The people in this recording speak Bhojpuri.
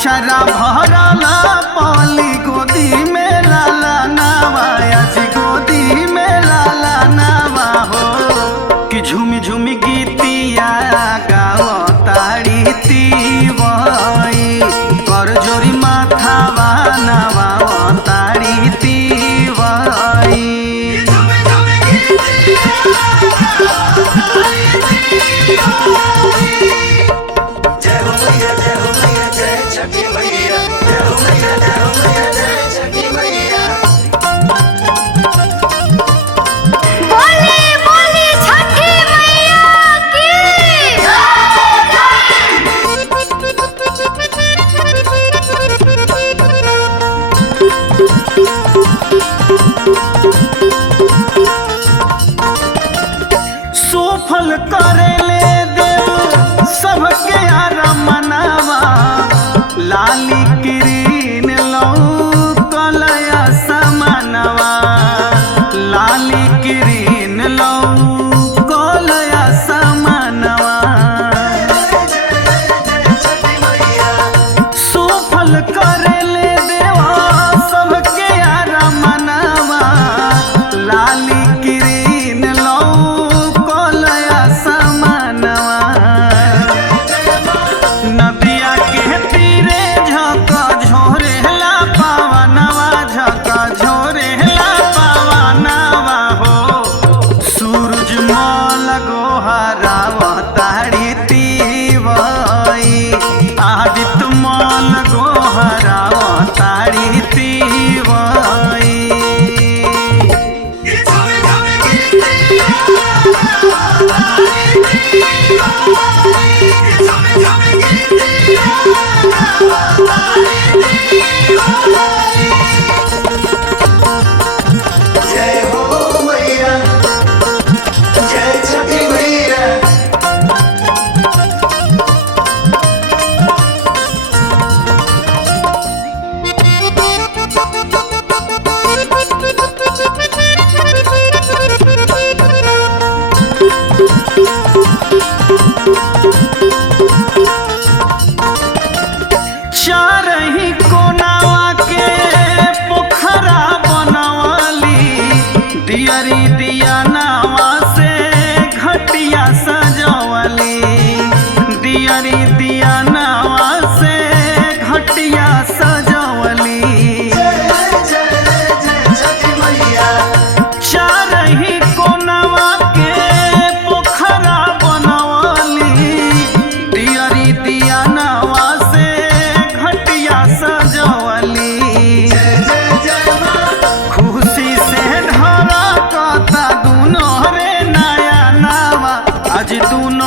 अक्षरा भरला पाली गोदी में लाला नावा आज गोदी में लाला नावा हो कि झूमी झूमी गीतिया गाओ ताड़ी तीवई कर जोरी माथावा नावा ताड़ी तीवई सुफल करे ले देव सबके यार मनावा लाली किरीन लौ कलया समानवा लाली किरीन लौ कलया समानवा सुफल करे ले देव सबके यार मनावा लाली किरीन लौ नदिया के तीरे झका झोरेला पावनवा झका झोरेला पावनवा हो सूरज मल गोहराव ताड़ी तीवई आदित्य मल गोहराव ताड़ी तीवई जय हो मैया जय छठी मैया चार ही कोनावा के पोखरा बनवली दियरी दिया नावा से घटिया सजवली दियरी दिया नावा से घटिया सजवली छठी मैया चार ही कोनावा के पोखरा बनवली दियरी दिया नावा से घटिया सजवली खुशी से ढरा कता दुनो रे नया नावा आज दुनो